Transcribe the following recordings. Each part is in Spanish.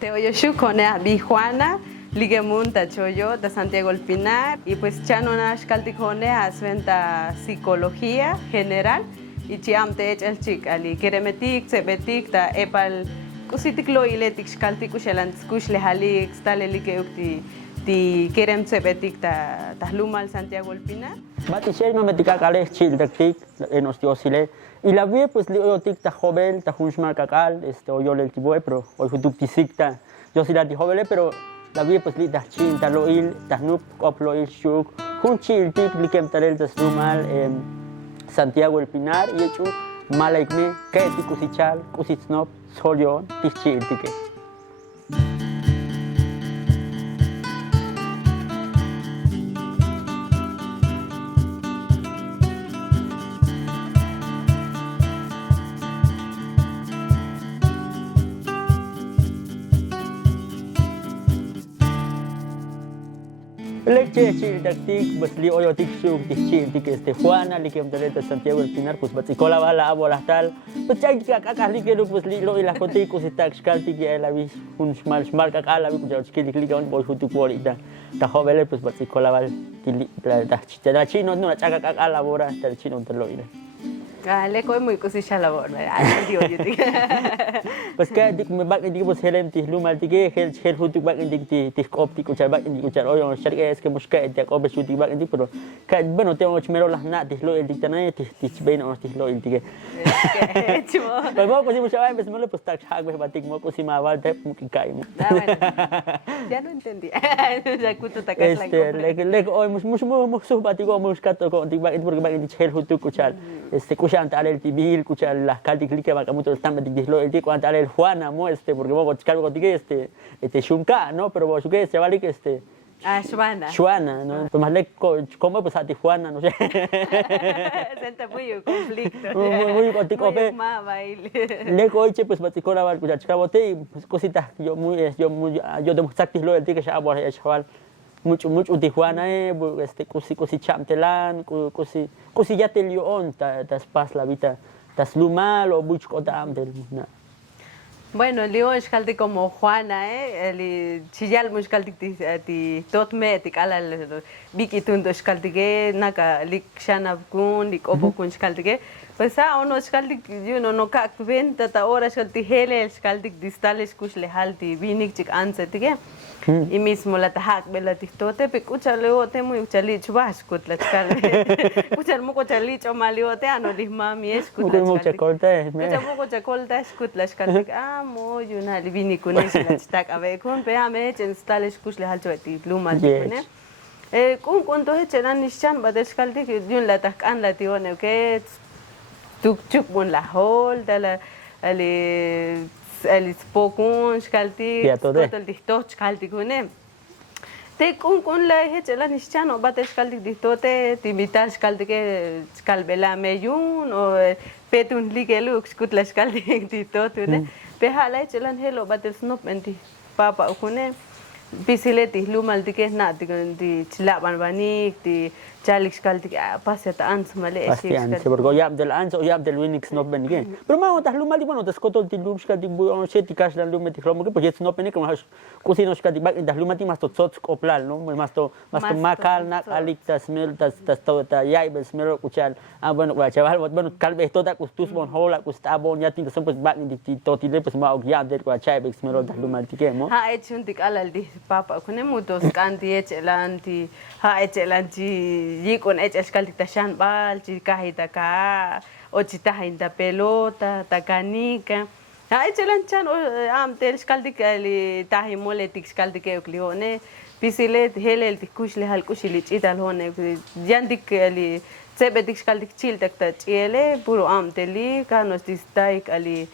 Te oyo con Juana, Ligemunta Choyo, de Santiago El Pinar, y pues Chanona Xcalticone Asventa Psicología General, y Chiamte el chic, Ali Keremetic, Sebetic, ta Epal, Cusiticlo Iletic Xcalticus, el Scuchle Halix, Talelique ti Kerem Sebetic, ta Lumal Santiago El Pinar. Batishay no me tica cales chil de tic en ostiosile y la vi pues yo tic ta joven ta hunchmar cacal o yo le tibue pero hoy futu tisicta yo si la ti joven pero la vi pues li ta chin ta loil ta nup oplo il shuk hun chil tic likem tarel tas rumal Santiago El Pinar y hecho malaikme que ticusichal kusitsnop solion tichil tique. Leche chil tactic, pues li oyo tic shuk chil tic Juana, li que de Santiago El Pinar, pues baticola bala abola tal, pues chay caca li que pues li lo y las coticos y tax caltic ya la vis un small caca la vis ya chili clic on boy futu cualita, ta joven pues baticola bal la chino no la chaca caca la bora ta chino te lo ira. Le coy muy cosilla la borda. Pues que dik me bak dik bos helem ti lumal tige hel hutu bak dik ti optico cha bak dik cha oyo sharga es que muska dik obe shuti bak dik pero ka bueno tengo chmero las na ti lo el dik tana ti ben on ti lo el tige. Pues mo pues mucha vez me lo pues tak hag batik mo pues ma val te kai mo. Ya no entendí. Ya kutu takas le hoy mucho batiko muska to ko dik bak porque bak dik hel hutu kuchal kuchan tal el tibil kuchal las caltic que va camuto el tambe dik lo el dik cuando el Juana mo porque vos cargo tique shunka no pero vos que se vale que Juana no pues más le como pues a Tijuana no sé senta muy conflicto muy contigo pe le coche pues baticora va kuchal chabote cositas yo demostractis lo el tique ya por el chaval mucho Tijuana cusi chamtelan cusi ya te león tas pas la vida tas lumal o buchco del bueno, Leo es calde como Juana, el chillal mus calde ti tot me ti cala el bikitundo es calde que naca lik shana kun lik obo kun calde que pues uno es calde yo no ca venta ta hora es calde hele es calde distales kus le halti vinik chik anse ti y mismo la tahak bela tihtote pe kucha leo te muy chali chubas kut la chkal kucha mo ko chali chomalio te ano lisma mi es kut la chkal kucha mo ko chakolta es kut la chkal mo yuna livini kunis la chtak ave kun pe ame chen stales kus le hal choti pluma ne kun to he chenan nishan badesh kalti yun la tak an la tione ke tuk chuk bun la hol de la el spokun skalti total dihtoch skalti kune te kun la he chela nischano bate skalti dihtote timitas skalti ke skalbela meyun o petun ligelu skutla skalti dihtote ne pe hala chelan helo bate snop enti papa kune bisileti lumal dike na di chilaban banik di Chalix kaltik pase ta ans male pasti ans porque ya del ans o ya del winix no ben gen pero ma otas lumali bueno tas kotol ti lum skati bu on seti kas dan lum ti khlomo ke pues no pene como has kusino skati bak das lumati mas to tsot koplal no mas to makal na alik tas mel tas to ta yai bel smero kuchal bueno wa chaval bueno kalbe to ta kustus bon hola kustabon ya tin pues bak di to ti le pues ma og ya del kwa chai bel smero das lumati ke mo ha echun tik alal di papa kune mutos kanti echelanti ha echelanti yikon echkalti tashan bal chikahita ka o chitahinta pelota takanika ha echelan am tel skalti kali tahimole tik skalti ke uklione pisile helel tikush le hal kushili chital hone yandik ali sebetik skalti chil takta chiele puro am teli kanos distaik ali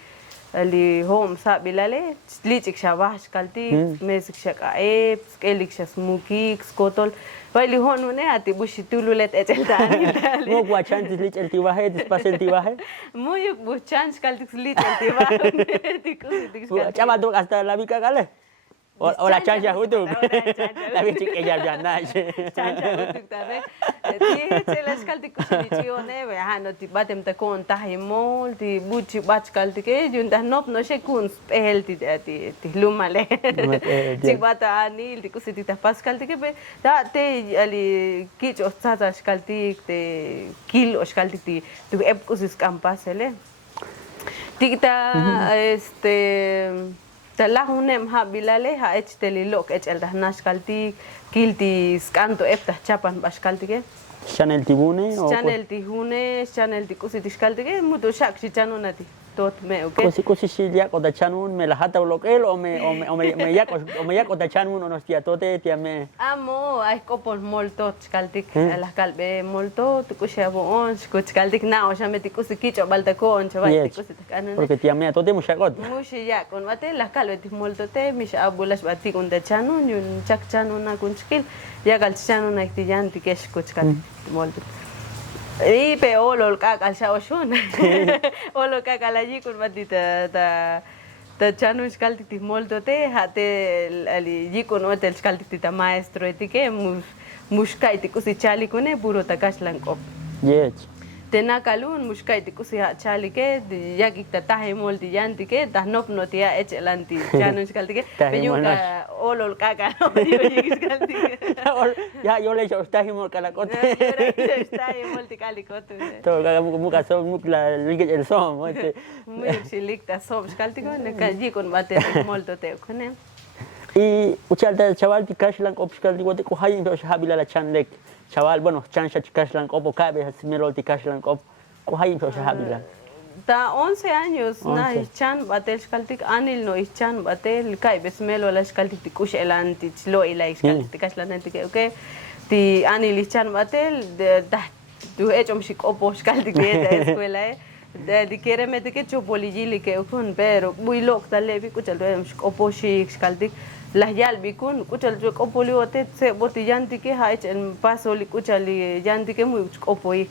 home sabilale lichik shabash kalti mesik shakae skelik shasmuki skotol Baili honu ne ati bushitululet echeltani mo guachan lich el tibaje despas el tibaje muy buchan skaltik lich el tibaje chama do hasta la bica gale O la chancha hutuk. La bichik ella ya nache. Chancha hutuk tabe. Ti chela skalti kusini one be hano ti batem ta kon tahimol ti buchi bach kalti ke jun ta nop no she kun spel ti lumale. Ti bata anil ti kusiti ta paskalti ke be ta te ali kicho tata skalti te kilo skalti ti tu ep kusis campasele. Tikta talahunem ha bilale ha echteli lok echel nashkalti kilti skanto epta chapan baskalti ke Chanel tibune o channel ti hune channel ti kusi tiskalti ke muto shak si chanonati tot me okay Kusi si yak o da chanun me la hata lokel o me yak o da chanun o nostia tote tia me amo ai kopon molto skaltik la kalbe molto tu kusi abo on skaltik na o chame ti kusi kicho balta kon chavai ti kusi kanan porque tia me tote mushakot mushi ya kon mate la kalbe ti molto te mish abulas bati kun da chanun yun chak chanun na kun skil ya gal chanun na ti yan ti kesh kuchkal molto y pe olol kakal sa oshun olol kakal allí kun mati ta chanu skalti ti molto te hate ali jikun hotel skalti ti ta maestro etike mushkai ti kusi chali kune puro ta kashlan kop yes tena kalun mushkai ti kusi ha chali ke yakik ta tahe molti yanti ke ta nop no ti echelanti chanu skalti ke penyuka olol kakal skalti ya yo le está himol kalakote está molti kalikotu to kaga muka so mukla liget el som muy silikta som skalti ko ne ka jikun bate molto te kone y uchalta chaval ti kashlan kop skalti wote ko hayin do shahabila la chanlek chaval bueno chansha kashlan kop kabe simero ti kashlan kop ko hayin do shahabila ta 11 años na chan batel skaltik anil no chan batel kai besmelo la skaltik kush elanti lo ila skaltik kashlananti ke okay ti anil chan batel da tu echom shik opo skaltik de escuela de quiere mete que chopoligili que kun pero muy lok talebi kuchal do shik opo shik skaltik la yal bikun kuchal jo opo liote se botillanti ke ha en paso li kuchal yanti ke muy opo ik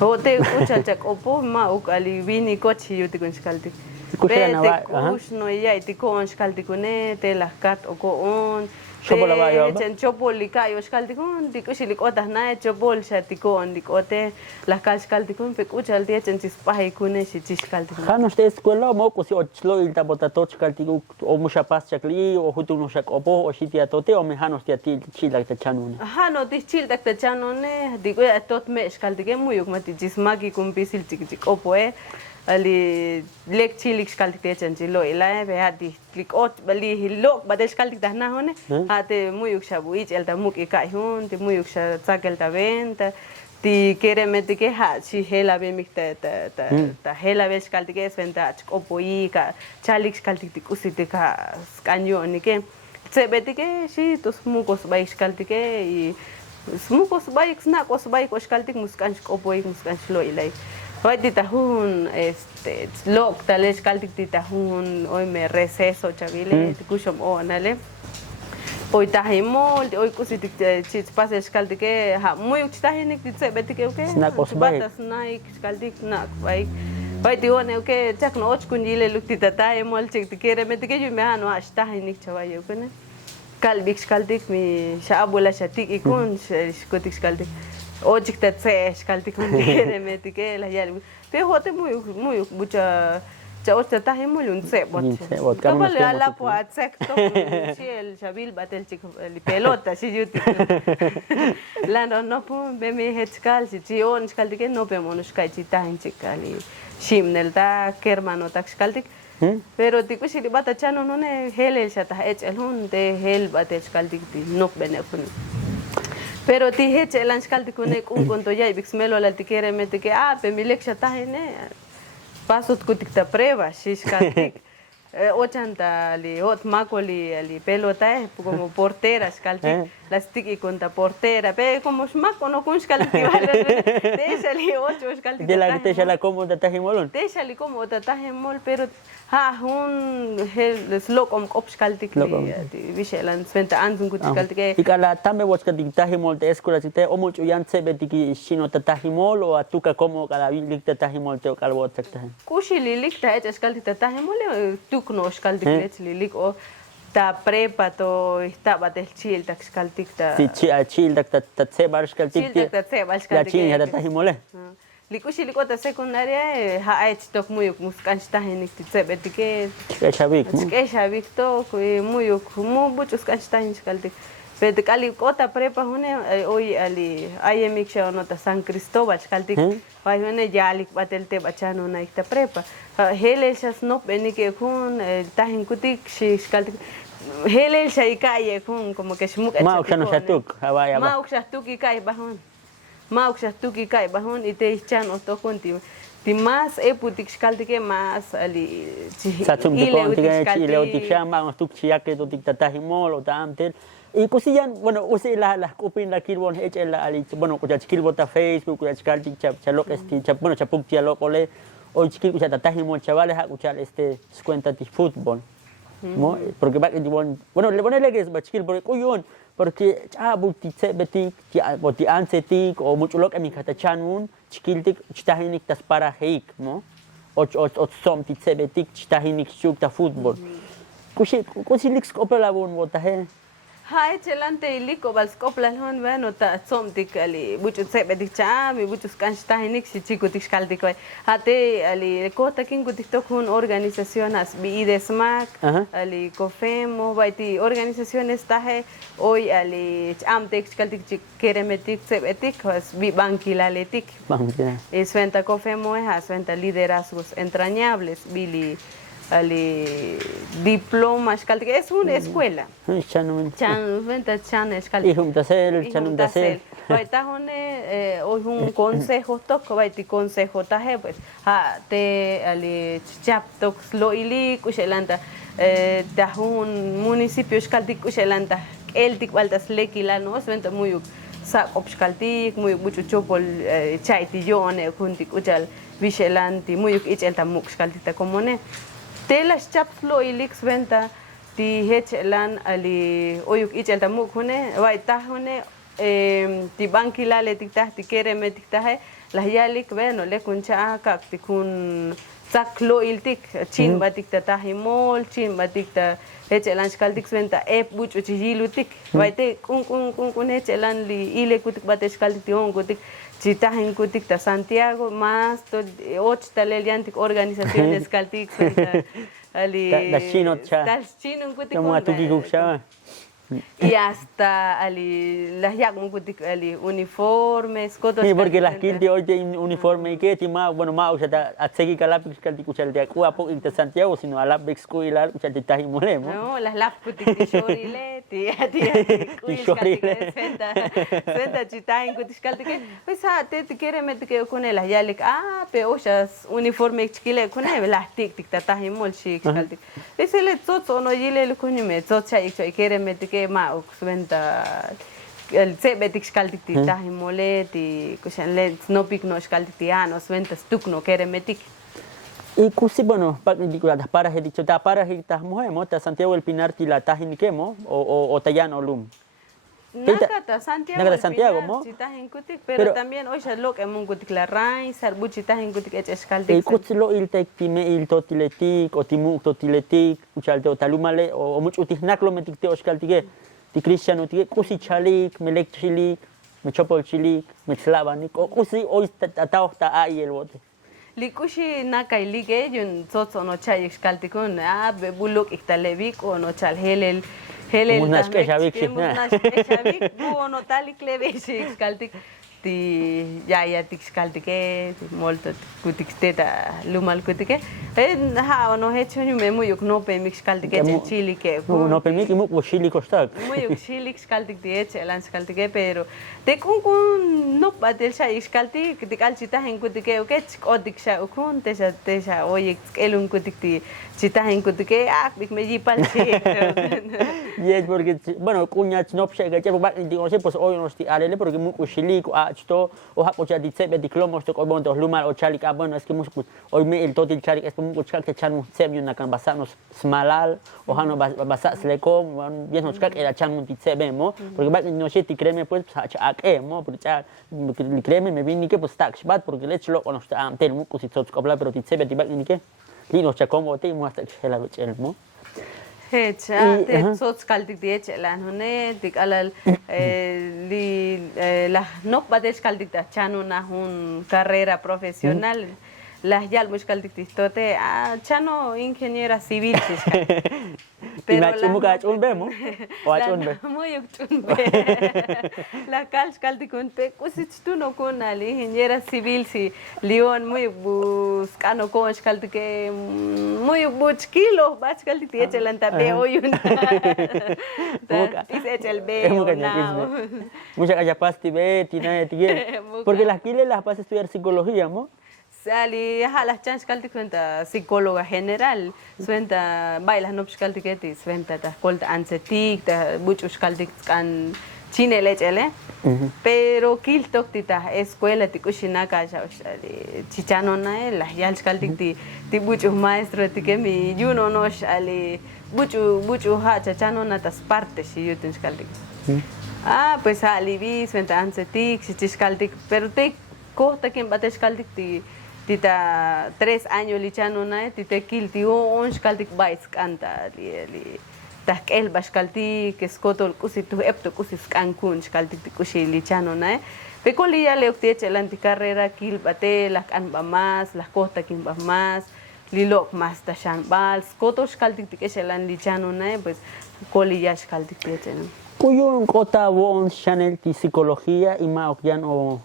hote kuchal chak opo ma ukali vini kochi yuti kun skaltik Bete kush no ya iti kon skaltik kune te la kat o ko on Chopola ba yo chen chopoli ka yo skaltik kun ti kushili kota na chopol shati kon di kote la kal skaltik kun pe kuchal ti chen tis pahi kune shi tis skaltik Hanos te escuela mo ko si ochlo il tabota toch skaltik o musha pas chakli o hutu no shak opo o shitia tote o me hanos ti atil chila ta chanune hano ti chil tak ta chanone di ko tot me skaltik muyuk mati jismagi kun pisil tik opo ali lek chilik skaltik te chen chilo ila be hadi klik ot bali lok badel skaltik dah na hone hate muyuk shabu ich elta muki kai hun ti muyuk sha tsakel ta venta ti kere mete ke ha chi hela be mikta ta hela be skaltik es venta opo i ka chalik skaltik ti kusite ka skanyo ni ke se bete ke shi tus mukos bai skaltik i smukos bai sna kos bai ko skaltik muskan opo i muskan shlo ilai hoy titahun lok tales kaltik titahun hoy me receso chavile tikushom onale hoy tahimol hoy kusitik chits pases kaltik ha muy uchtahinik titse betike okay snack os bai snack kaltik nak bai hoy tione okay chak no och kunjile lukti tatahimol chik tikere metike ju me hanu ashtahinik chavai okay kalbik kaltik mi shaabula shatik ikun shkotik kaltik Ojik tat se skaltik kundikere metike la yal pe hote muy mucha cha osta ta hemul un se bot kabal ala po atsek to el shabil batel chik li pelota si yuti la no po be me hetskal si on skaldike no pe monus kai chita hin chikali shimnel ta kermano tak skaltik pero tiku si bata chano no ne helel shata el hun de hel batel skaltik no benefun pero ti heche el anskalti kune kun konto ya ibixmelo la tikere mete que pe mi leksha tahine pasot kutikta preva shishkaltik 80 li hot makoli ali pelota como portera skaltik las tiki conta portera pe como smako no kun skaltik vale te sali 8 skaltik de la que te sala como de tajimolon te sali como de tajimol pero ha hun hel slokom opskaltik li vishelan sventa anzun kutiskaltik ikala tambe waskaltik tajimol te escola te omul uyan sebe tiki shino tajimol o atuka como kala lik tajimol te kalbot sakta kushi li lik ta eskaltik tajimol tukno skaltik lik o ta prepa to estaba del chil ta xkaltik ta Si chil ta tsebar xkaltik. chil ta tseba La xkaltik. chin ya ta himole. Likushi likota secundaria ha tok muyuk muskanch ta henik tsebe tike Shavik, mo. Esha Victor, muyuk mu buchus kanch ta xkaltik. Pero kali kota prepa hune hoy ali ayemik sha nota San Cristóbal xkaltik. Vai hune yalik batel te bachano na ita prepa. Hele shas no benike kun tahin kutik xkaltik. Hele sha ikaye kun como que shmuk Ma uksano shatuk, hawaya ba. Ma ukshatuk ikai bahun. Ma ukshatuk ikai bahun ite chan otokunti. Ti más eputik xkaltik más ali Satsum de contiga chile o tikshama o tuk chiake to tik tatahimol o tamtel. Y cosillan, bueno, usé las copin la kilbon hecha la ali, bueno, kucha kilbon ta Facebook, kucha xkaltik chalok bueno, chapuk chalok ole, o chikil kucha tatahimol chavales ha kucha cuenta de fútbol. ¿No? Porque va que bueno, le ponerle que es bachil porque cuyón, porque buti betik, buti ansetik o mucho lo que mi katachanun, chikiltik chtahinik tas para heik, ¿no? O som betik chtahinik shuk ta fútbol. Kusilik skopela bon botahe. Ha echelante iliko bal skopla hon bueno ta somtik ali buchu sebe dicha mi buchu kansta hinik si chico tixkaltik vai hate ali kota kin gutik hun organizaciones bi idesmak ali cofemo vai ti organizaciones tahe hoy ali amtek tixkaltik keremetik sebetik has bi bankilaletik es venta cofemo es venta liderazgos entrañables bili ali diploma xkaltik es una escuela chan venta chan xkaltik ihum tasel chanum tasel vai ta hone hoy un consejo tok vai ti consejo ta he pues ha te ali chap tok lo ili kushelanta ta un municipio xkaltik kushelanta el tik valtas lekila no es venta muy sa opxkaltik muy mucho chopol chaitillone kuntik uchal vishelanti muy ichelta muxkaltik ta comune Telas chaplo ilix venta ti hechelan ali oyuk ichelta mukhune vai tahune ti bankila le tikta ti kere me tikta he la yalik bueno le kuncha kak ti kun saklo iltik chin batikta tahimol chin batikta hechelan skaltik venta buchu chihilutik vai te kun hechelan li ile kutik batesh kaltik ti ongutik Chitahin kutik ta Santiago más to 8 taleliantik organizaciones kaltik ali da chino cha das chino kutik como atuki guksha y hasta ali las yak kutik ali uniformes kotos sí porque las kilti hoy tienen uniforme que ti ma bueno ma usa atsegi kalapik kaltik uchal de ku apo in Santiago sino alap escuela uchal de tahimole no las lap kutik shorile ti shorile senta chitahin kutik kaltik pues ha te quiere meter que con las yalik pe ochas uniforme chkile con las tik tik tahimol shik kaltik es el tsotso no yile con me tsotsa ik quiere meter que ma venta el sebetik xkaltik ti tahimole ti kushan le snopik no xkaltik ti anos ventas tukno quiere metik y kusi bueno las paras he dicho ta paras tas mohemo ta Santiago el Pinar ti la tahinikemo o tayano lum Nakata Santiago mo kutik pero también hoy ya lo que mun kutik la rain sarbuchi tahin kutik xkaltik kutslo il tek ti me il totiletik o timuk totiletik uchalte o talumale o much utihnaklo metik te xkaltike ti cristiano ti kusi chalik melek chilik me chopol chilik me slavanik o kusi hoy ta ahí el bote Likushi nakai lige yun tsotso no chay xkaltikun bebuluk iktalevik o no chal helel Munas que Javik no talik leveshi xkaltik ti ya tik xkaltike molto kutik teta lumal kutike ha no hecho ni me muy no pe mix xkaltike chili que no pe mi que mu chili kostak muy chili xkaltik ti eche lan xkaltike pero te kun no patel sha xkaltik ti kalchita hen kutike o que odik sha kun te sha oye elun kutik ti chita hen kutike big me jipal y es porque bueno cuña snop chega que va digo sé pues hoy no estoy alele porque mu chili achto o ha pocha di sebe di klomos to kobon to lumal o chalik bueno es que muskus hoy me el totil chalik es mu chak te chanu sebe na kan basanos smalal o hano basas lekom bien no chak era chanu ti sebe mo porque va no sé ti creme pues chak mo porque chak li creme me vini que pues tak bat porque le chlo con sta am tel muskus it tot kobla pero ti sebe ti va ni que li no chakomo te mo hasta que la el mo Hecha, te sos caltic de echelan, hone, tic alal, las no pates caltic de chan una carrera profesional. Las ya much caltic tistote, chano ingeniera civil. Pero la chun vemos o chun ve. Muy chun ve. La cal caltic un pe, kusit tú no con ali ingeniera civil si León muy buscano con caltic muy buch kilo, bach caltic de echelan tape hoy una. Dice el veo now. Mucha calla pasti ve, tina etiquet. Porque las quiles las vas a estudiar psicología, ¿no? Sali, las chans caltic suenta psicóloga general, suenta bailas no caltic eti, suenta ta colta ansetic, ta buchus caltic can chine lechele. Pero kil toctita escuela ti kushina kaya chichano na las yals caltic ti buchus maestro ti que mi yuno no ali buchu ha chachano na tas partes si yo tens caltic. Pues ali vi suenta ansetic, si caltic, pero te costa que bates caltic ti tita 3 años lichano na tita kilti on caltic bais canta li tak el bas caltic skotol kusi tu epto kusi skankun caltic kusi lichano na pe colia le octeche la carrera kil bate las anba más las costa kin ba más lilok más ta shan bal skotos caltic que se lan lichano na pues colia caltic teche no Cuyo kota bon channel ti psicología y ma okyan o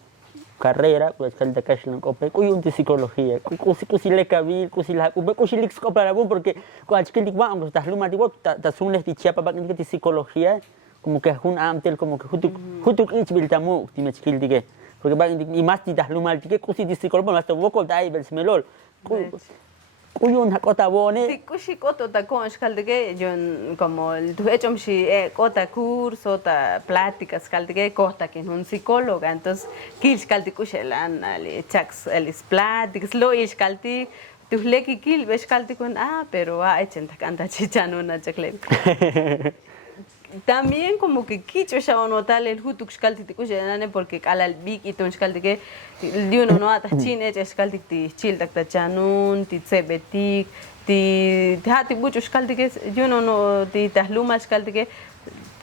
carrera, pues que el de Cashland Cope, cuyo de psicología, cusi le cabil, cusi la cupe, cusi lix copla la bun, porque cuando chiquil dic vamos, tas luma digo, tas unes di chiapa para que psicología, como que es un amtel, como que jutuk inch biltamu, ti me chiquil digue, porque va y más ti tas luma digue, cusi di psicólogo, más te voco dai bel smelol, cuyo una cota bone. Sí, cusi coto ta con escaldegue, yo como tu hecho si cota curso, ta pláticas escaldegue, costa que es un psicólogo, entonces kil escaldecuchelan, ali chax, ali pláticas, lo escaldi, tu leki kil escaldi con pero echen ta canta chichano na chaclen. También como que quicho ya o notar el hutuk escaldi cuchelan porque cala el big y ton escaldi que uno no ata chine escaldi ti chil tak ta chanun ti sebetik ti hati mucho escaldi que uno no ti tasluma escaldi que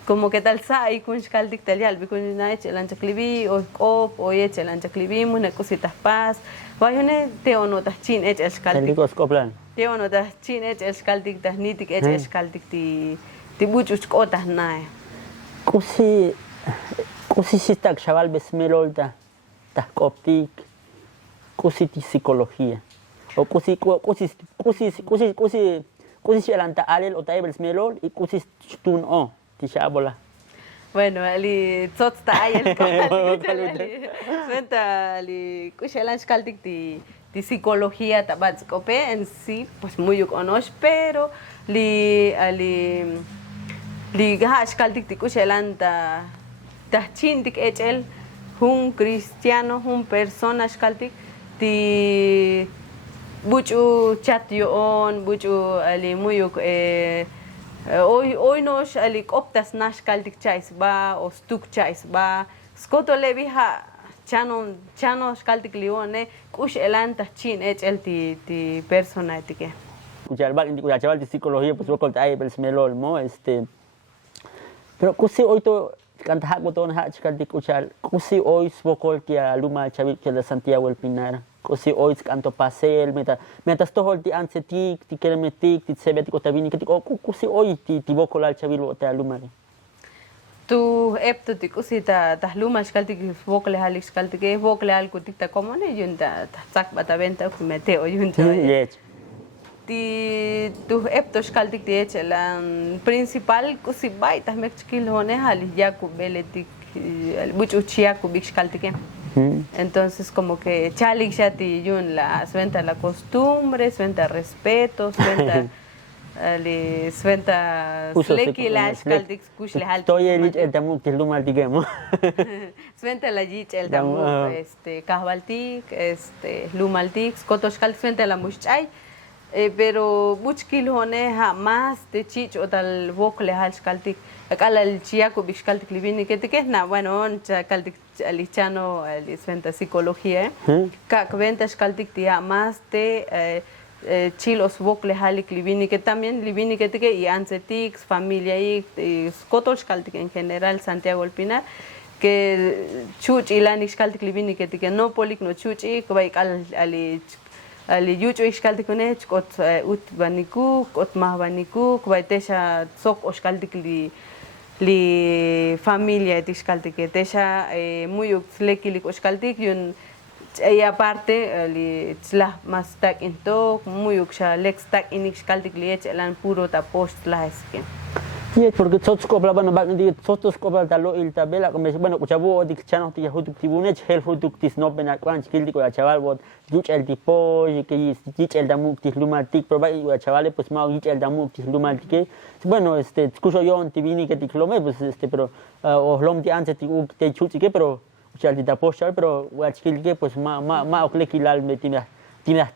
como que tal sai con escaldi tal ya albi con na echelan chaklibi o cop o echelan chaklibi una cositas paz vayone te o no ta chin escaldi te o no ta chin escaldi ta nitik escaldi ti buchus cotas nae. Kusi si tak chaval besmelolta, tas optik, kusi ti psicología. O kusi chelanta alel o taibel smelol y kusi stun o ti chabola. Bueno, ali tsotsta ayel suenta ali kushelan skaltik ti psicología tabatskope en sí pues muy conoce pero li gahash kaldik ti kushelan ta chindik echel un cristiano un persona kaldik ti buchu chatyon buchu ali muyuk hoy no ali optas nash kaldik chais ba o stuk chais ba skoto leviha chano kaldik lione kushelan ta chin echel ti persona etike chaval de psicología pues voy a el smelol mo pero kusi hoy to canta hago todo na chical de kuchal kusi hoy svokol que aluma chaval que de Santiago el Pinar kusi hoy canto pasel meta sto hol ti ansetik ti kermetik ti sebet ko tabini que kusi hoy ti vokol al chaval te aluma tu epto ti kusi ta luma chical ti vokol hal chical ti vokol al kutik ta como ne yunta sak bata venta ku meteo yunta ti tu eptos kaltik ti echelan principal kusi baita mexkil hone hali yaku beletik buchu chiaku bix kaltike entonces como que chalik shati yun la suenta la costumbre suenta respeto suenta suenta leki lash kaltik kushle hal toy el tamu que lo mal digamos suenta la jich el tamu kahbaltik lumaltik skotos kal suenta la muschai pero muchkil hone jamás de chich o tal vokle hal kaltik akala el chiaco bixkaltik libini que na bueno kaltik alichano el suenta psicología ka venta kaltik ti jamás te chilos bokle halik libini que también libini que tige y ansetix familia y skotos kaltik en general Santiago el Pinar que chuch ilanik kaltik libini que tige no polik no chuchi que vai ali yucho kaltik ne kot ut baniku kot mah baniku que vai tesha sok kaltik li familia tiskaltik que tesha muy lekilik kaltik yun y aparte, la más tak into, muy uxa lex tak inix kaldik liech elan puro ta post la eskin. Sí, porque todos cobran, bueno, todos cobran talo il tabela, como bueno, chavo dik chano ti hutuk tibunech hel hutuk tis no bena kwan skildi ko chaval bot yuch el tipo que yich el damuk tis lumatik, pero va chaval pues mau yich el damuk tis lumatik. Bueno, escucho yo en tibini que tiklome, pues pero o lom ti antes ti uk te chuchi que pero uchal ti taposhal, pero wachkil que pues ma oklekilal metina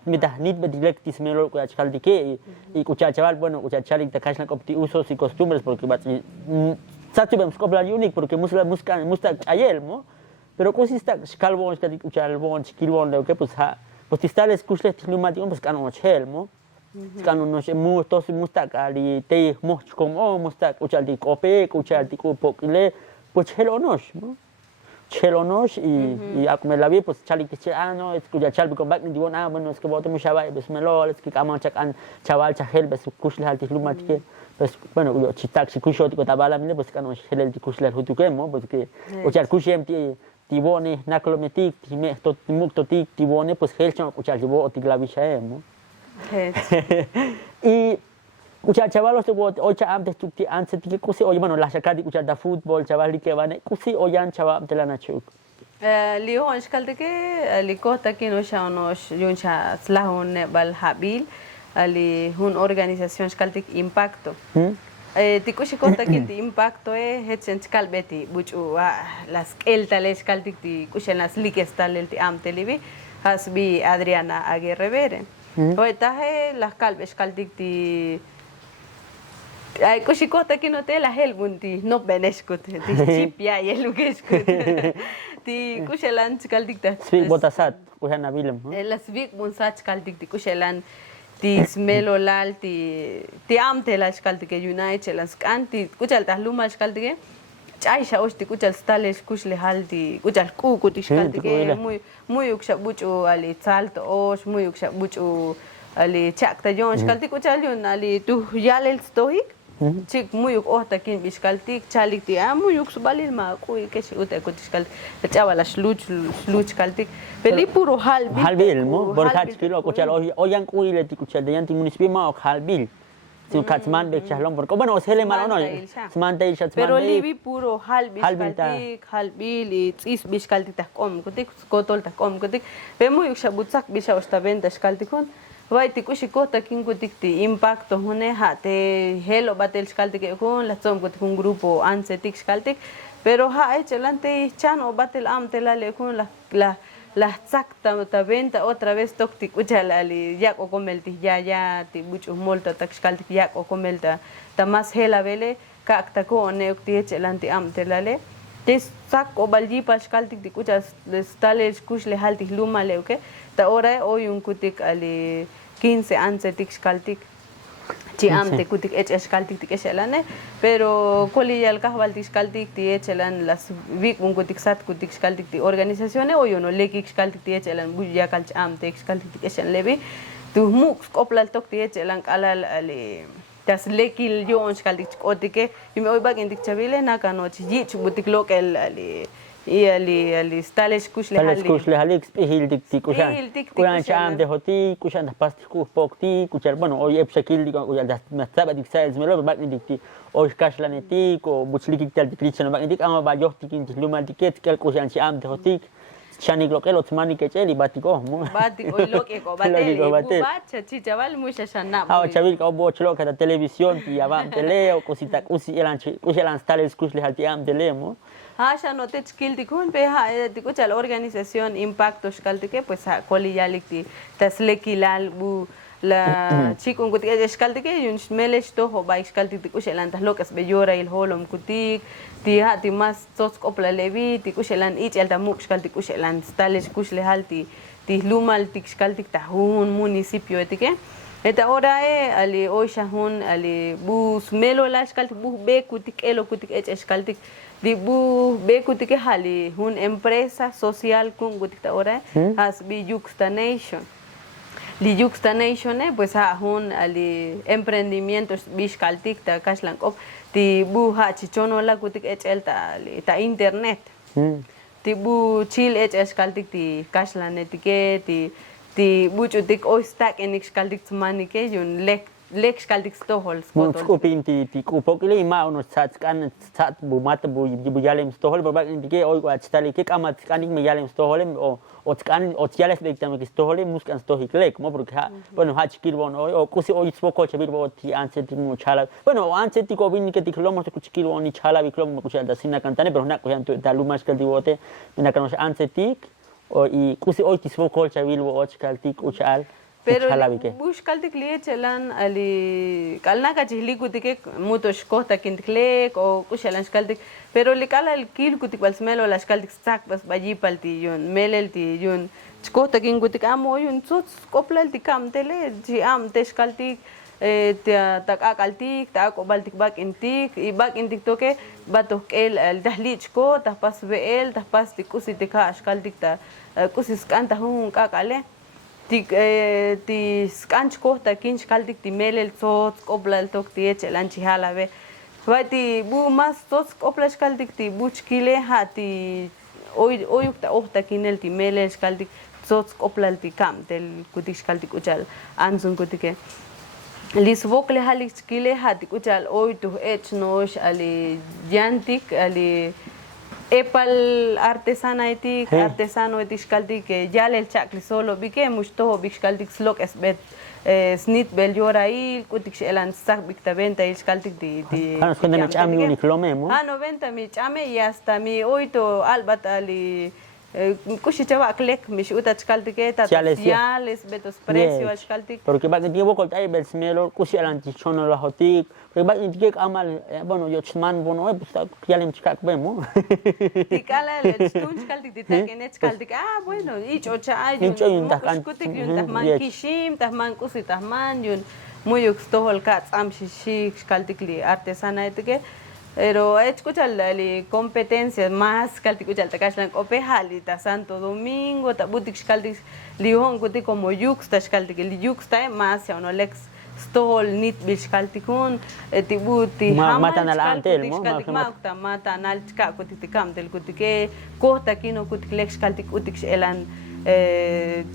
mitah nit betilektis melo ko achkal dike y kucha chaval bueno kucha chalik ta kashna kopti usos y costumbres porque satu bem skopla unik porque musta ayel mo pero consista kalbon ska kucha albon skilbon lo que pues pues tistales kusle tilumati pues kanu chel mo kanu no se mu tos musta kali te mo como musta kucha di kope kucha di kopokle pues chelo nos mo chelonos y a comer la vida pues chalik que no es que ya chal con back ni bueno bueno es que bote mucha va pues me lo es que cama chacan chaval chahel pues kushle halti lumatike pues bueno yo chitak si kusho tiko tabala mine pues cano helel ti kushle hutukemo pues que o chal kushem ti bone naklometik ti me to mukto ti bone pues helcho o chal bo ti glavisha mo y Ucha chavalos te bot ocha antes tu antes ti kusi oye bueno la shakadi ucha da fútbol chaval que van kusi oyan chaval te la nachuk li ho ishkalde ke li kota ki no shaonos yuncha slahon bal habil ali hun organización ishkalde impacto ti kushi kota ki ti impacto hetchen kalbeti buchu las eltales ishkalde ti kushen las likes tal ti am televi hasbi Adriana Aguirre Vere hoita las kalbes ishkalde ti ay kushi kota ki no te la helbunti no beneskut ti chip ya yelugeskut ti kushelan skaldikta Svik botasat kuhana bilem la svik munsat skaldikti kushelan ti smelo lal ti amte la skaldike unai chelan skanti kuchal ta luma skaldike chaisha osti kuchal stales kushle halti kuchal kukuti skaldike muy uksha buchu ali salto os muy uksha buchu ali chakta jon skalti kuchal yun ali tu yalel stohik chik muyuk ohta kin biskaltik chalik ti muyuk subalil ma kuy kesh uta kutiskal chavala sluch kaltik peli puro halbil mo borhat kilo kuchal oyan kuy le ti kuchal de yanti munisipio ma halbil si katsman be chahlom por bueno sele mal no sman tay chat pero libi puro kaltik halbil is biskaltik ta kom kutik kotol ta kom kutik pe muyuk shabutsak bisha osta venta skaltikon vai ti kushi kota kin kutik ti impacto hune te helo batel skaltik kon la som kutik un grupo anse tik skaltik pero echelante chan o batel am te la le kon la sakta ta venta otra vez toktik uchala ali yak o komelti ya ti buchu molta tak skaltik yak o komelta ta mas hela vele kakta ko ne ukti echelante am te la le tes sak o balji paskaltik ti kuchas stales kush le haltik luma le okay ta ora hoy un kutik ali 15 anse tik skaltik chi amte kutik skaltik tik eshelane pero koliyal kahwal tik skaltik ti echelan las vik un kutik sat kutik skaltik ti organizacione o yo no lekik skaltik ti echelan buya kalch amte skaltik tik eshen lebi tu mux koplal tok ti echelan kalal ali tas lekil yo on skaltik otike yime oy bag indik chabile nakanoch yich butik local ali ali stales kushle halik spihil dikti kuyan cham de hoti kuyan pasti ku pokti kuchar bueno hoy epshakil dik kuyan das mataba dik size melo bak dikti hoy kashlanetik o buchlik tal dikrichno bak dik ama ba yohtik intik luma diket kel kuyan cham de hotik chanik lokel otmani ke cheli batiko batiko lokeko batel bacha chichaval musha shanam chavil ka bo chlo ka televisión ti avam teleo cosita kusi elan stales kusle hatiam telemo Hasha no te skill dikun pe diku chal organización impacto shkaltike pues koliyalik ti taslekilal bu la chico kutik eskaltik yun melesh to ho ba eskaltik kushelan tas locas bellora il holom kutik ti ha ti mas tos kopla levi ti kushelan ich alta muk eskaltik kushelan stales kushle halti ti lumal ti eskaltik ta un municipio etike eta ora ali oisha hun ali bus melo la eskaltik bus be kutik elo kutik eskaltik di bu be kutik hali hun empresa social kun kutik ta ora has bi Yuxta Nation. Li Yuxta Nation pues ha hun ali emprendimientos biskaltik ta kashlankop ti bu ha chichono la kutik elta ali ta internet. Ti bu chil eskaltik ti kaslanetike ti bu chutik oistak enik skaltik tmanike yun lek skaltik stohol Mun skupin ti kupokile ima unos chats kan chat bu mat bu yalem stohol ba indike oi ko atstali ke kamat kanik me yalem stohol o tkan o tiales de tam ke stohol muskan stohik lek mo porque bueno ha chikir bon o kusi oi spoko chabir bo ti anse ti mu chala bueno anse ti ko vin ke ti klomo te chikir bon ni chala bi klomo ku da sina cantane pero na ko yan ta lumas ke divote na kanos anse tik o i kusi oi ti spoko chabir bo o chkal tik u chal pero buskaltik liye chelan ali kalna ka chihli kutike mutos kohta kintlek o kushalan skaltik pero li kala el kil kutik wal smelo la skaltik sak bas bajipalti yun melelti yun kohta kin kutik amo yun sots koplalti kam tele ji am te skaltik tak akaltik tak obaltik bak intik i bak intik toke batok el dahlich ko tahpas beel tahpas tikusi ka skaltik ta kusis kanta hun kakale ti skanch kohta kinch kaltik ti melel tots koblal tok ti echelan chihalave vai ti bu mas tots koblal kaltik ti buchkile ha ti oyukta ohta kinel ti melel kaltik tots koblal ti kam tel kutik kaltik uchal ansun kutike lisvokle halik kile ha ti uchal oy tu echnosh ali yantik ali epal artesana etik artesano etiskaltik ya el chakli solo bike mushto bixkaltik slok esbet snit bel yorail kutik elan sak bikta venta iskaltik di nos cuenta mi chami uniklome mo 90 mi chame y hasta mi oito albat ali kushi chawa klek mish uta chkaltik eta sociales betos precio iskaltik porque ba que tiempo kol tay bel smelo kushi elan chichono la hotik porque ba indike amal bueno yo chman bono pues yalem chkak bemo tikala el stunch kaltik ditakenet kaltik bueno ich ocha ayun kutik yun tahman kishim tahman kusi tahman yun muyuk stohol kats am shishik kaltik li artesana etike pero escucha la competencia más calticuchal ta kashlan opehali ta Santo Domingo ta butik kaltik lihon kuti como Yuxta kaltik li Yuxta más ya no lex stol nit bish kaltikun tibuti matan al antel mo matan al chka kuti kam del kuti ke kohta kino kuti lex kaltik utik elan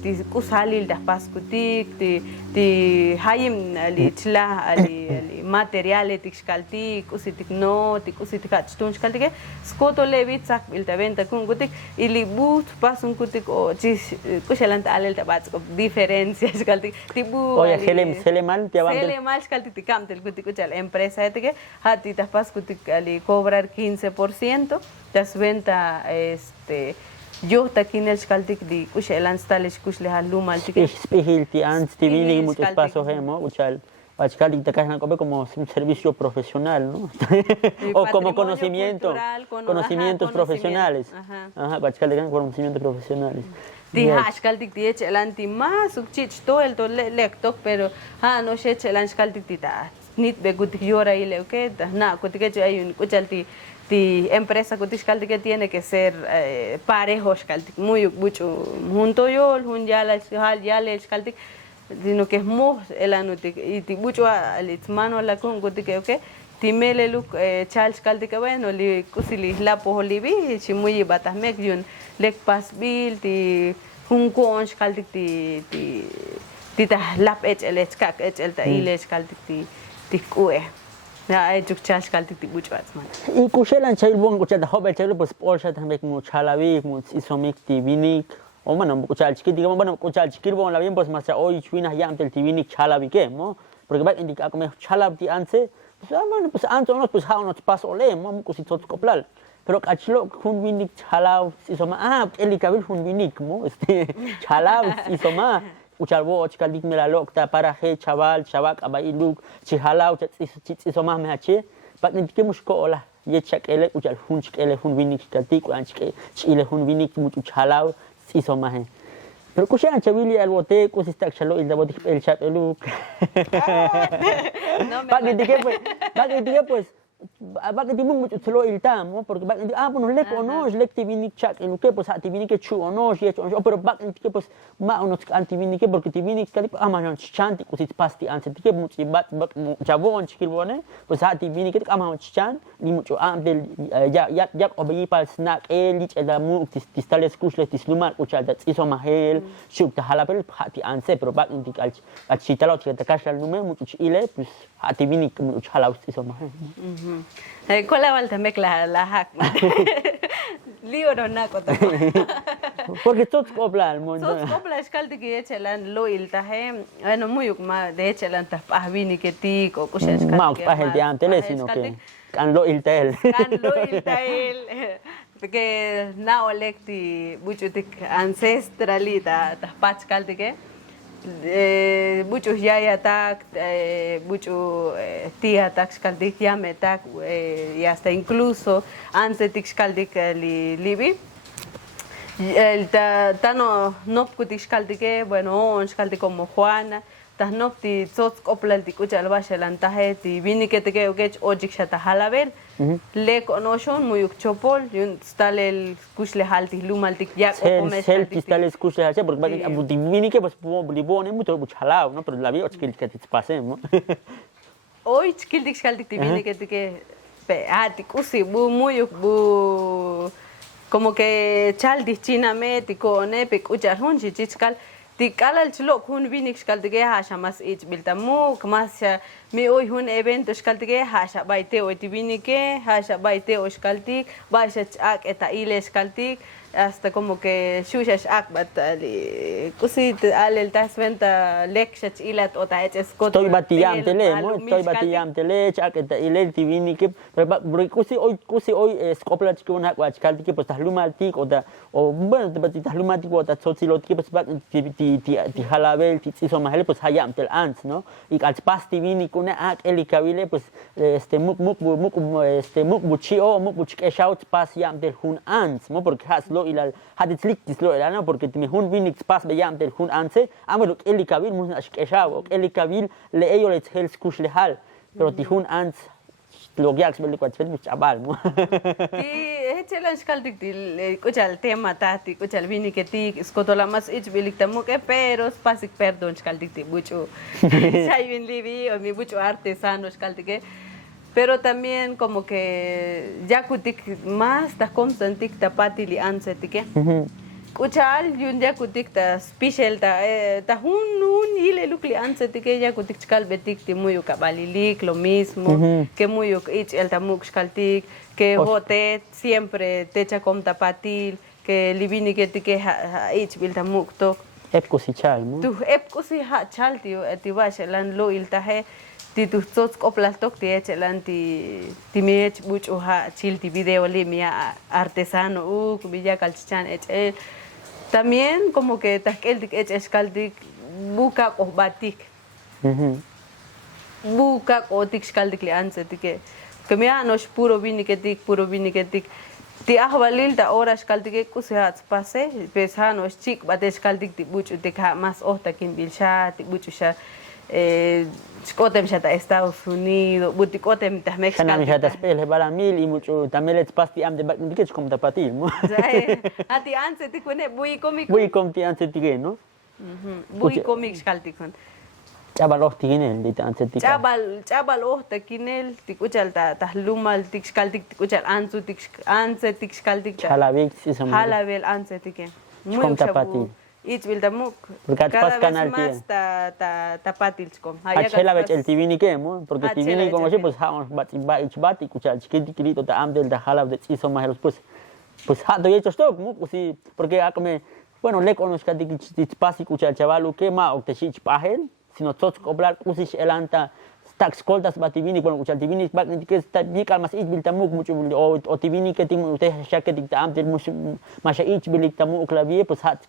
ti kusalil da pas kutik ti hayim ali chla ali materiale tikskaltik usitik no tik usitik achtunch kaltike skoto levit sak ilta venta kun kutik ili but pasun kutik o chis kushalant alel tabats diferencias kaltik tibu oye selemal te van selemal kaltik kam tel kutik uchal empresa etike hati tapas kutik ali cobrar 15% das venta yo takinel skaltik di kushelan stalish kushle halumal tike spihilti ants tivini muchos pasos hemo uchal Pachkalik te cajan como un servicio profesional, ¿no? O como conocimientos profesionales. Ajá, Pachkalik conocimientos profesionales. Ti hashkaltik ti echelanti más ukchich to el to lektok pero no she echelan skaltik ti ta nit be gutik yora ile okay na kutik hay un kuchalti ti empresa kutiskaltik que tiene que ser parejo skaltik muy mucho junto yo hun yala skaltik sino que es muy el anutik y ti mucho al mano la con kutik okay ti mele luk chal skaltik bueno li kusili la poholibi chi muy batasmek yun lek pasbil ti hunkon skaltik ti ta lap el skak el ta ile skaltik ti kue ya ay chukchal skaltik ti mucho atman y kushelan chail bon kuchata hobel chail pues polsha tamek mu chalavi mu isomik ti vinik o bueno kuchal chikit digamos bueno kuchal chikir bon la bien pues más hoy chuina yam tel ti vinik chalavi que mo porque va indica como chalab ti anse pues bueno pues antes unos pues ha unos paso le mo kusitot koplal pero kachlo hun vinik chalav isoma el kabel hun vinik mo chalab isoma uchalbo ochkaldik melalokta para he chaval chavak abailuk chihalau chitziso más mehache paknitike mushkola yechakele uchal hunchkele hun vinik kaltik anchke chile hun vinik muchu chalau tziso más. Pero kushan chavili albote kusistak chalo il dabotik el chapeluk. Paknitike pues bakit di mo mutulo iltam porque bakit pues lek ono lek tivinik chak en que pues tivinik chu ono je pero bakit pues ma ono antivinik porque tivinik kali amajon chanti kusit pasti ansetike muti bak javon chikilbone pues tivinik amajon chan ni mucho del ya obeyi pal snack lich eda mu tistales kusle tislumal uchal dat iso mahel shuk ta halapel hati anse pero bakit al chitalo que kasal nume mucho ile pues tivinik mucho halau iso mahel. ¿Cuál es el tema que la hack? Libro no coto. Porque todos cobran mundo. Todos cobran es que que echelan lo iltahe, bueno muy ukma de echelan tas pahvini que ti o cosas que. Mau pahel de antes sino que kan lo iltel. Kan lo iltael. Porque na olekti buchutik ancestralita tas pachkalti que. Muchos ya tak, muchos tía tak skaldik ya me tak y hasta incluso antes de skaldik libi el ta no puti skaldike bueno on skaldik como Juana ta no ti tots oplal ti kuchal bashelan ta ti vini que te que ojik shata halavel le conoshon muy chopol yun stale el kusle halti lumaltik ya o comes el stale kusle halti porque abu vini que pues libone mucho buchalao no pero la vi ochkil que te pasemos hoy chkil dik skaldik ti vini que te que ti kusi bu muy bu como que chal dichina me ti kone pe kuchar hunchi chichkal Tikala el chulo kun vinik shkaltige hasha mas ich biltamu kmas mi hoy hun evento shkaltige hasha baite hoy tivinike hasha baite o shkaltik baisha ak eta ile shkaltik hasta como que shushash ak batali kusit al el tasventa lekshach ilat ota skot estoy batiyam tele chak eta ile tivinike pero kusi hoy skopla chikuna kwa shkaltike pues tahlumaltik o bueno tahlumaltik ota tsotzilotike pues ti halabel ti iso mahel pues hayam tel ants no y al pasti vini kuna ak elikavile pues muk buchio muk buchke shout pas yam tel hun ants mo porque has lo ilal hat likt lo ilal no porque mi hun vini pas be yam tel hun ants amelo elikavil mus ashke shaw elikavil le ello le hel skush le hal pero ti hun ants lo que hace cuando se ve chaval mo y challenge kaldik dil kuchal tema tati kuchal vini que ti skotola mas ich bilik tamo que pero spasik perdon kaldik ti bucho sai vin livi o mi bucho artesano kaldik pero también como que ya kutik más ta constantik ta patili ansetike kuchal yun ya kutik ta special ta hun ile lukli ansetike ya kutik chkal betik ti muyu kabalilik lo mismo que muyu ich el tamuk kaltik que vote siempre techa com tapatil que livini que tike ich bil tamuk to epkusi chal mo tu epkusi ha chal ti bashelan lo iltahe ti tu tots koplas tok ti echelan ti mech bucho ha chil ti video limia artesano kubilla kalchan también como que taskeldik eskaldik buka o batik buka o tik skaldik li ansetike que mira nos puro vini que tik ti ahvalil ta horas kaldik kusihat pase pesanos chik bates kaldik ti bucho tik más ohta kin bilsha ti bucho sha Skotem shata Estados Unidos, butikotem ta México. Kana shata spele bala mil y mucho también les pasti am de baknikech como tapatil, ¿no? Ati anse tikune bui komik. Bui kom ti anse tige, ¿no? Bui komik skaltikon. Chabal oh tiginel de anse tige. Chabal oh takinel tikuchal ta lumal tik skaltik tikuchal ansu tik anse tik skaltik. Halabek si samu. Halabel anse tike. Muy tapatil. Ich will tamuk. Cada vez más ta patilskom. Achela vech el tivini que, ¿no? Porque tivini como si pues hamos bati kuchal chiquitito ta am del da halab de iso mahelos pues ha doy hecho stock, ¿no? Pues sí, porque acome bueno, le conozca de pasi kuchal chavalu que ma o te chich pahel, sino tots cobrar usish elanta tax coltas bativini con kuchal tivini bak ni que está bien calmas ich bil tamuk mucho o tivini que ting usted ya que dicta am del masha ich bil tamuk clavier pues hat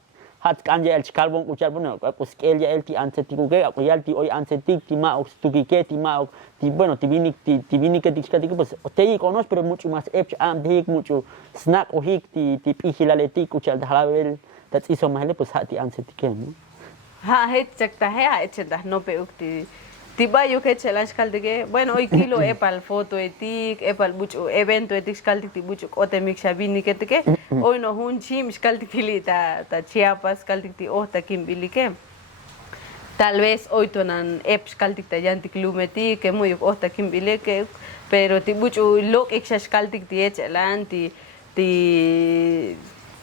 hat kanje el calvon kuchar bueno pues que el ti ancetic que ya ti hoy ancetic ti ma tu que ti ma ti bueno ti vini que ti pues te conos pero mucho más ep am dik mucho snack o hik ti pihilaletik kuchar dhalabel that's iso mahele pues hat ti ancetic no ha het chakta hai ha chenda no pe ukti tiba yo que challenge kaldige bueno hoy kilo epal foto etik epal bucho evento etik kaldik ti bucho ote mixa vini que te hoy no hun chim kaldik tilita ta Chiapas kaldik ti ohta kimbili que tal vez hoy tonan eps kaldik ta yanti kilometi que muy ohta kimbili que pero ti bucho lok exas kaldik ti echelan ti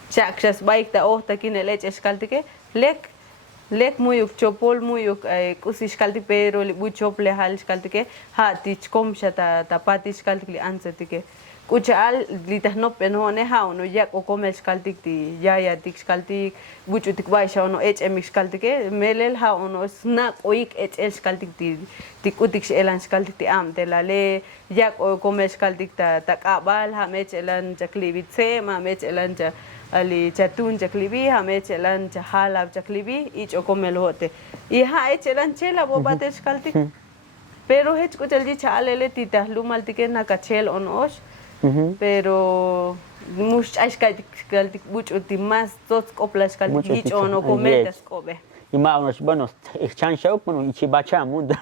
chakshas bike ta ohta kinelech eskaldige lek muyuk chopol muyuk kusish kalti pero li buchop le hal kalti ke ha tich kom shata tapatish kalti li ansati ke kuchal li tahno penone ha uno yak o komel kalti ti ya tik kalti buchu tik bai sha uno hm kalti ke melel ha uno snack oik hl kalti ti kutik elan kalti ti am de la le yak o komel kalti ta kabal ha mech elan jakli bitse ma mech elan ja ali chatun jaklibi hame chelan chahalab jaklibi ich o komelo hote y ha chelan chela bobate skalti pero hech ko chalji chalele tita lumal tike na kachel on os pero mus skalti buch uti mas tot koplas skalti ich ono kometas kobe y más bueno chan show bueno y chibacha mundo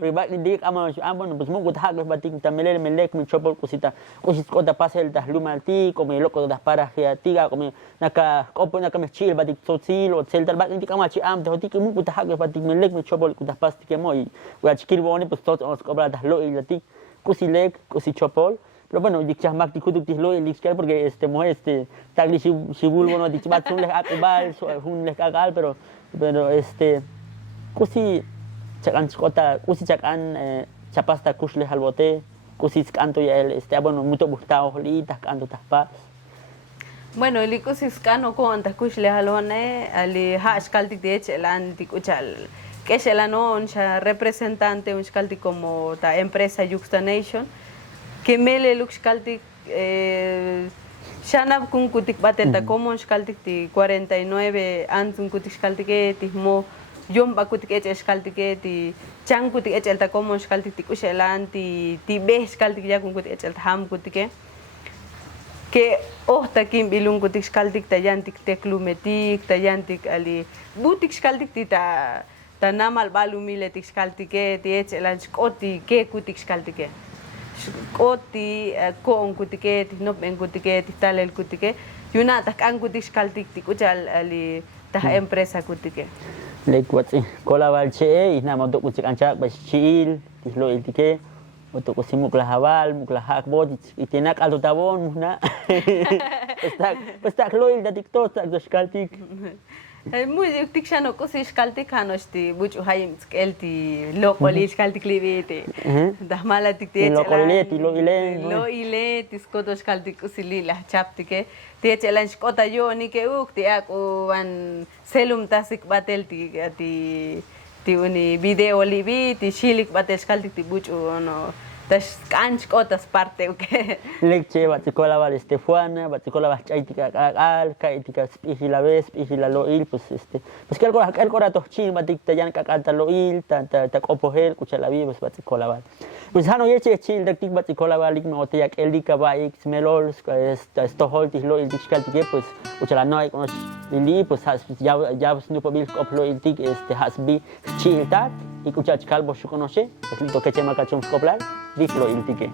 pero va dik ama bueno pues mo gutha los batik tamele melek mi chopol cosita cosis kota pasel das lumalti como loco das para tiga como naka kopo naka mechil batik sotil o celtal batik kama chi am de tik mo gutha los batik melek mi chopol kutas pasti que moi wa chikir bone pues tot os cobra das lo y batik cosilek cosi chopol pero bueno dik chahmak dikuduk dihlo y liskal porque mo tagli shibul bueno dik bat sun lek akbal hun lek akal pero kusi chakan skota kusi chakan chapasta kushle halbote kusi skanto ya el bueno mucho gustado holita kanto taspa bueno el kusi skano ko anta kushle halone ali hash kalti de chelan tikuchal que chelano un representante un kalti como ta empresa Yuxta Nation que mele lux kalti Shanab kun kutik bateta como skaltik ti 49 antun kutik skaltike ti mo yomba kutik skaltike ti chang kutik elta como skaltik ti kushelan ti be skaltik ya kun kutik elta ham kutike que ohta kim bilun kutik skaltik ta yantik teklumetik ta yantik ali butik skaltik ti ta namal balumiletik skaltike ti echelan skoti ke kutik skaltike koti ko kutike no en kutike talel kutike yuna tak an kutik kaltik tikuchal ali ta empresa kutike le kwatsi kola balche y na moto kutik ancha bashil tislo iltike oto kusimuk la habal mukla hakbot itinak alto tabon muna está lo il da tiktok tak kaltik muy dik shano kusish kaltik hanoshti buchu hayim skelti lokolis kaltik libete da mala tikte lo ile tiskotos kaltik usilila chaptike te challenge kota yo ni ke ukti aku an selum tasik batel ti uni video libi ti shilik batel kaltik ti buchu no tas kanch kotas parte uke lekche batikola val Estefana batikola bachaitika al kaitika spihila ves spihila loil pues pues que algo rato chin batik tayan kakanta loil ta opohel kuchala vi pues batikola val pues hano yeche chin daktik batikola val ik no te yak elika baik smelol esto holtis loil dikskaltike pues kuchala noi con lili pues ya snupo bil oploil tik hasbi chiltat y kuchach kalbo shukonoshe pues lito que chema kachum skoplar diflo iltike